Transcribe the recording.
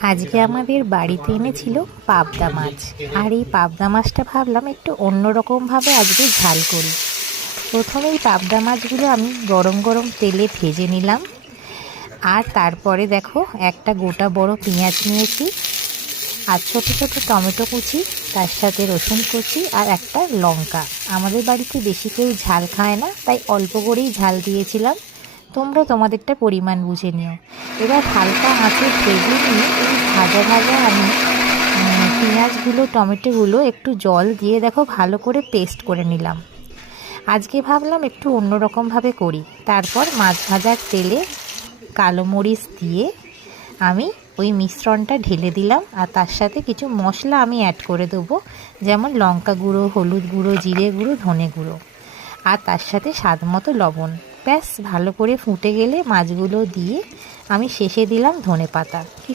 আজকে আমাদের বাড়িতে এনেছিল পাবদা মাছ। আর এই পাবদা মাছটা ভাবলাম একটু অন্যরকমভাবে আজকে ঝাল করি। প্রথমেই পাবদা মাছগুলো আমি গরম গরম তেলে ভেজে নিলাম। আর তারপরে দেখো একটা গোটা বড় পেঁয়াজ নিয়েছি, আর ছোটো ছোটো টমেটো কুচি, তার সাথে রসুন কুচি আর একটা লঙ্কা। আমাদের বাড়িতে বেশি কেউ ঝাল খায় না, তাই অল্প করেই ঝাল দিয়েছিলাম। তোমরা তোমাদেরটা পরিমাণ বুঝে নিও। এবার হালকা আঁচে ভেজে নিয়ে এই ভাজা ভাজা আমি পেঁয়াজগুলো টমেটোগুলো একটু জল দিয়ে দেখো ভালো করে পেস্ট করে নিলাম। আজকে ভাবলাম একটু অন্যরকমভাবে করি। তারপর মাছ ভাজার তেলে কালো মরিচ দিয়ে আমি ওই মিশ্রণটা ঢেলে দিলাম, আর তার সাথে কিছু মশলা আমি অ্যাড করে দেবো, যেমন লঙ্কা গুঁড়ো, হলুদ গুঁড়ো, জিরে গুঁড়ো, ধনে গুঁড়ো, আর তার সাথে স্বাদ মতো লবণ। ব্যাস ভালো করে ফুটে গেলে মাছগুলো দিয়ে আমি শেষে দিলাম ধনেপাতা।